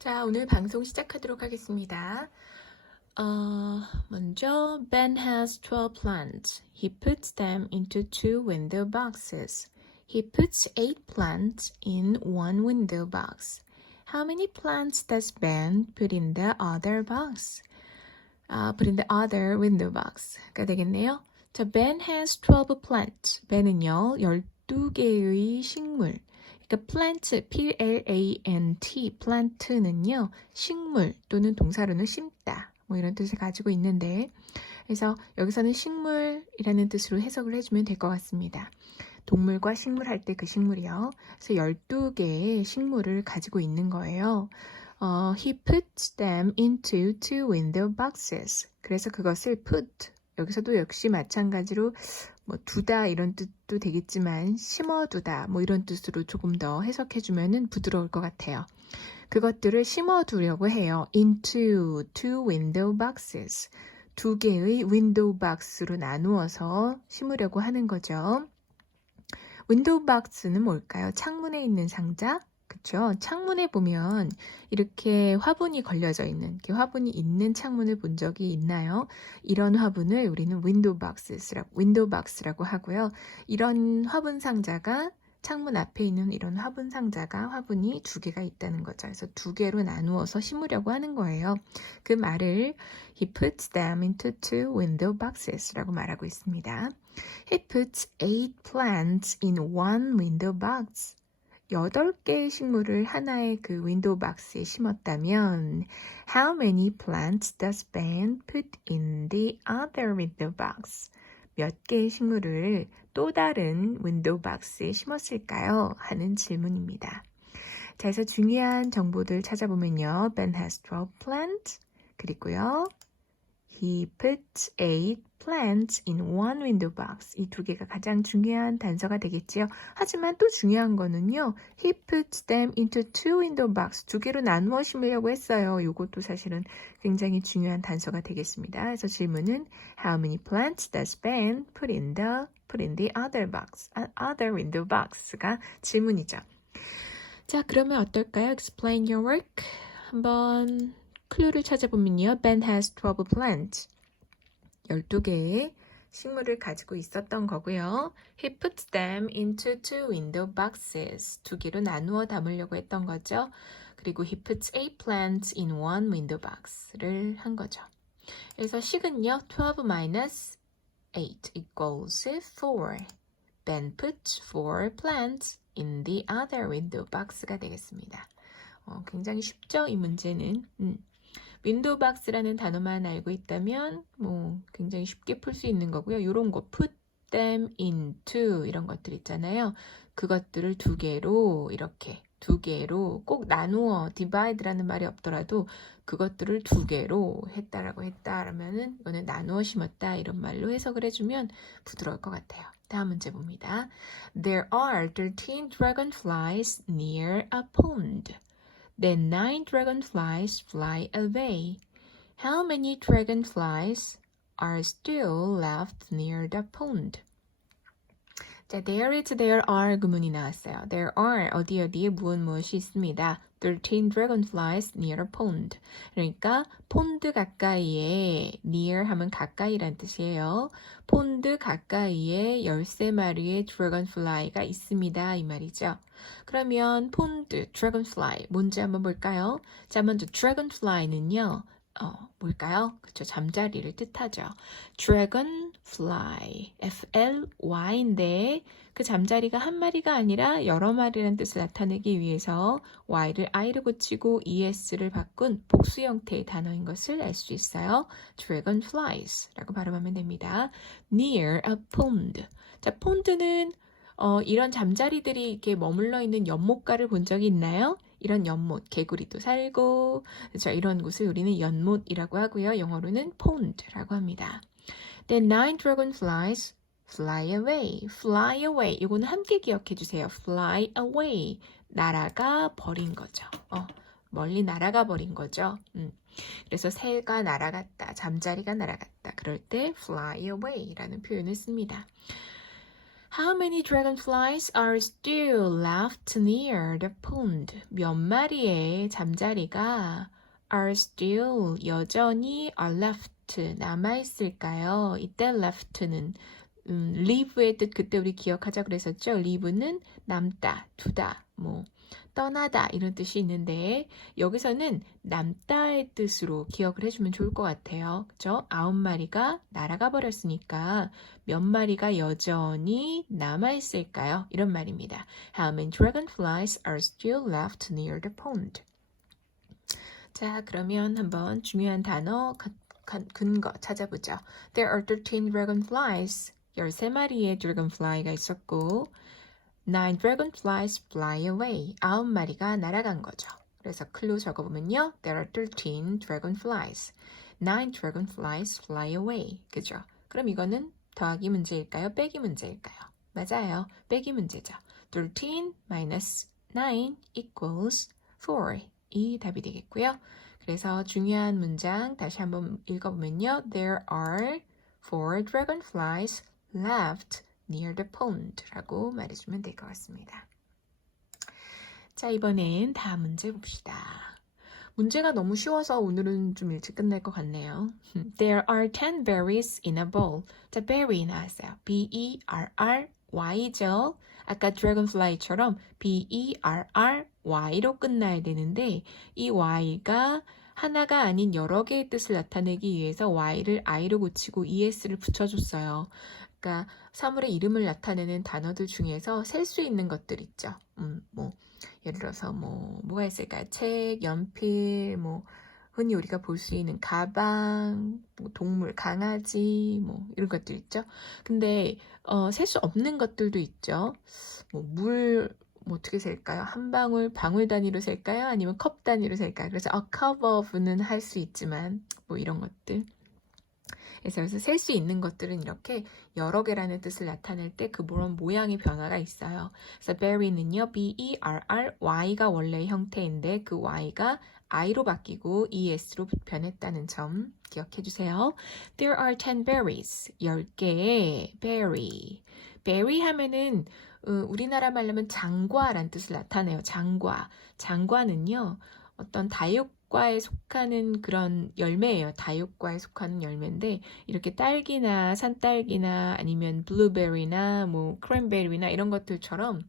자, 오늘 방송 시작하도록 하겠습니다. 먼저 Ben has 12 plants. He puts them into two window boxes. He puts 8 plants in one window box. How many plants does Ben put in the other box? Put in the other window box가 되겠네요. 자, Ben has 12 plants. Ben은요, 12개의 식물. 그러니까 plant, P-L-A-N-T, plant는요, 식물 또는 동사로는 심다, 뭐 이런 뜻을 가지고 있는데, 그래서 여기서는 식물이라는 뜻으로 해석을 해주면 될 것 같습니다. 동물과 식물 할 때 그 식물이요. 그래서 12개의 식물을 가지고 있는 거예요. He puts them into two window boxes. 그래서 그것을 put, 여기서도 역시 마찬가지로 뭐 두다 이런 뜻도 되겠지만 심어두다 뭐 이런 뜻으로 조금 더 해석해주면 부드러울 것 같아요. 그것들을 심어두려고 해요. into two window boxes. 두 개의 윈도우 박스로 나누어서 심으려고 하는 거죠. 윈도우 박스는 뭘까요? 창문에 있는 상자? 그쵸? 창문에 보면 이렇게 화분이 걸려져 있는, 이렇게 화분이 있는 창문을 본 적이 있나요? 이런 화분을 우리는 윈도우 박스라고 하고요. 이런 화분 상자가 창문 앞에 있는 이런 화분 상자가 화분이 두 개가 있다는 거죠. 그래서 두 개로 나누어서 심으려고 하는 거예요. 그 말을 He puts them into two window boxes라고 말하고 있습니다. He puts 8 plants in one window box. 8개의 식물을 하나의 그 윈도우 박스에 심었다면 How many plants does Ben put in the other window box? 몇 개의 식물을 또 다른 윈도우 박스에 심었을까요? 하는 질문입니다. 자, 그래서 중요한 정보들 찾아보면요. Ben has 12 plants. 그리고요. He puts 8 plants in one window box. 이 두 개가 가장 중요한 단서가 되겠지요. 하지만 또 중요한 거는요. He puts them into two window box. 두 개로 나누어 심으려고 했어요. 이것도 사실은 굉장히 중요한 단서가 되겠습니다. 그래서 질문은 How many plants does Ben put in the other box? Other window box가 질문이죠. 자, 그러면 어떨까요? Explain your work. 한번 클루를 찾아보면요. Ben has 12 plants. 12개의 식물을 가지고 있었던 거고요. He puts them into two window boxes. 두 개로 나누어 담으려고 했던 거죠. 그리고 he puts 8 plants in one window box를 한 거죠. 그래서 식은요. 12 minus 8 equals 4. Ben puts 4 plants in the other window box가 되겠습니다. 굉장히 쉽죠? 이 문제는. 윈도우 박스라는 단어만 알고 있다면 굉장히 쉽게 풀 수 있는 거고요. 이런 거 put them into 이런 것들 있잖아요. 그것들을 두 개로 이렇게 두 개로 꼭 나누어 divide라는 말이 없더라도 그것들을 두 개로 했다라고 했다라면은 이거는 나누어 심었다 이런 말로 해석을 해주면 부드러울 것 같아요. 다음 문제 봅니다. There are 13 dragonflies near a pond. Then 9 dragonflies fly away. How many dragonflies are still left near the pond? 자, there is, there are 구문이 나왔어요. There are 어디에 무엇이 있습니다. 13 dragonflies near a pond. 그러니까 폰드 가까이에 near 하면 가까이란 뜻이에요. 폰드 가까이에 13마리의 dragonfly가 있습니다. 이 말이죠. 그러면 폰드, dragonfly 뭔지 한번 볼까요? 자, 먼저 dragonfly는요. 뭘까요? 그쵸, 잠자리를 뜻하죠. dragonfly, F-L-Y인데 그 잠자리가 한 마리가 아니라 여러 마리라는 뜻을 나타내기 위해서 Y를 I를 고치고 ES를 바꾼 복수 형태의 단어인 것을 알 수 있어요. dragonflies 라고 발음하면 됩니다. near a pond. 자, 폰드는 이런 잠자리들이 이렇게 머물러 있는 연못가를 본 적이 있나요? 이런 연못, 개구리도 살고, 그렇죠? 이런 곳을 우리는 연못이라고 하고요. 영어로는 pond라고 합니다. Then 9 dragonflies fly away. fly away. 이거는 함께 기억해 주세요. fly away. 날아가 버린 거죠. 멀리 날아가 버린 거죠. 그래서 새가 날아갔다, 잠자리가 날아갔다. 그럴 때 fly away라는 표현을 씁니다. How many dragonflies are still left near the pond? 몇 마리의 잠자리가 are still 여전히 are left 남아있을까요? 이때 left는 leave의 뜻 그때 우리 기억하자 그랬었죠. leave는 남다, 두다, 뭐 떠나다 이런 뜻이 있는데 여기서는 남다의 뜻으로 기억을 해주면 좋을 것 같아요. 그죠? 9마리가 날아가 버렸으니까 몇 마리가 여전히 남아있을까요? 이런 말입니다. How many dragonflies are still left near the pond? 자, 그러면 한번 중요한 단어 근거 찾아보죠. There are 13 dragonflies. 13마리의 dragonfly가 있었고 9 dragonflies fly away. 9마리가 날아간 거죠. 그래서 클루 적어보면요. There are 13 dragonflies. 9 dragonflies fly away. 그죠? 그럼 이거는 더하기 문제일까요? 빼기 문제일까요? 맞아요. 빼기 문제죠. 13 minus 9 equals 4. 이 답이 되겠고요. 그래서 중요한 문장 다시 한번 읽어보면요. There are 4 dragonflies left near the pond 라고 말해주면 될 것 같습니다. 자, 이번엔 다음 문제 봅시다. 문제가 너무 쉬워서 오늘은 좀 일찍 끝날 것 같네요. There are 10 berries in a bowl. 자, berry 나왔어요. B-E-R-R-Y죠. 아까 dragonfly처럼 B-E-R-R-Y로 끝나야 되는데 이 Y가 하나가 아닌 여러 개의 뜻을 나타내기 위해서 Y를 I로 고치고 ES를 붙여줬어요. 그러니까 사물의 이름을 나타내는 단어들 중에서 셀 수 있는 것들 있죠. 뭐 예를 들어서 뭐가 있을까요? 책, 연필, 뭐 흔히 우리가 볼 수 있는 가방, 뭐 동물, 강아지, 뭐 이런 것들 있죠. 근데 셀 수 없는 것들도 있죠. 물 어떻게 셀까요? 한 방울, 방울 단위로 셀까요? 아니면 컵 단위로 셀까요? 그래서 a cup of는 할 수 있지만 뭐 이런 것들. 그래서 셀 수 있는 것들은 이렇게 여러 개라는 뜻을 나타낼 때 그런 모양의 변화가 있어요. 그래서 berry는요, B-E-R-R-Y가 원래의 형태인데 그 Y가 I로 바뀌고 ES로 변했다는 점 기억해 주세요. There are 10 berries. 10개의 berry. berry 하면은 우리나라 말로 하면 장과라는 뜻을 나타내요. 장과. 장과는요, 어떤 다육과에 속하는 그런 열매예요. 다육과에 속하는 열매인데 이렇게 딸기나 산딸기나 아니면 블루베리나 뭐 크랜베리나 이런 것들처럼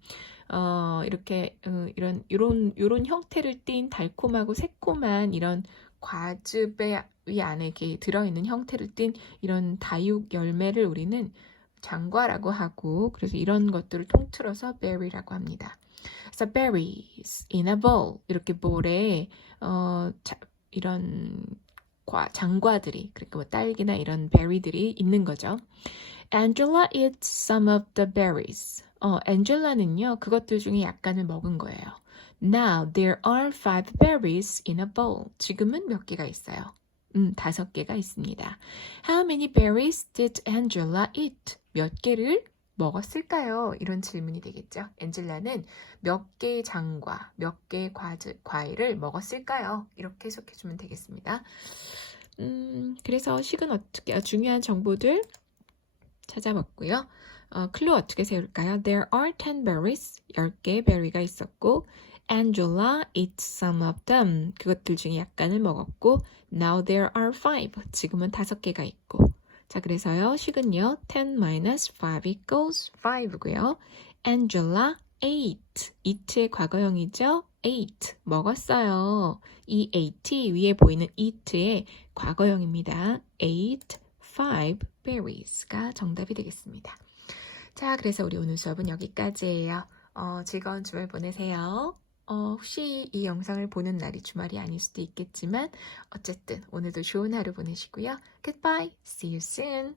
이렇게 이런 형태를 띈 달콤하고 새콤한 이런 과즙의 안에 이렇게 들어있는 형태를 띈 이런 다육 열매를 우리는 장과라고 하고 그래서 이런 것들을 통틀어서 berry라고 합니다. 그래서 berries in a bowl 이렇게 볼에 이런 장과들이 그러니까 뭐 딸기나 이런 berry들이 있는 거죠. Angela eats some of the berries. Angela는요 그것들 중에 약간을 먹은 거예요. Now there are 5 berries in a bowl. 지금은 몇 개가 있어요? 5개가 있습니다. How many berries did Angela eat? 몇 개를 먹었을까요? 이런 질문이 되겠죠. 엔젤라는 몇 개의 장과 몇 개의 과일을 먹었을까요? 이렇게 해석해주면 되겠습니다. 그래서 식은 어떻게 중요한 정보들 찾아봤고요. 클루 어떻게 세울까요? There are 10 berries. 10개의 베리가 있었고 Angela eats some of them. 그것들 중에 약간을 먹었고 Now there are 5. 지금은 5개가 있고 자 그래서요 식은요 10 minus 5 equals 5고요. Angela ate. eat의 과거형이죠. ate. 먹었어요. 이 ate 위에 보이는 eat의 과거형입니다. ate 5 berries가 정답이 되겠습니다. 자 그래서 우리 오늘 수업은 여기까지예요. 즐거운 주말 보내세요. 혹시 이 영상을 보는 날이 주말이 아닐 수도 있겠지만 어쨌든 오늘도 좋은 하루 보내시고요. Goodbye. See you soon.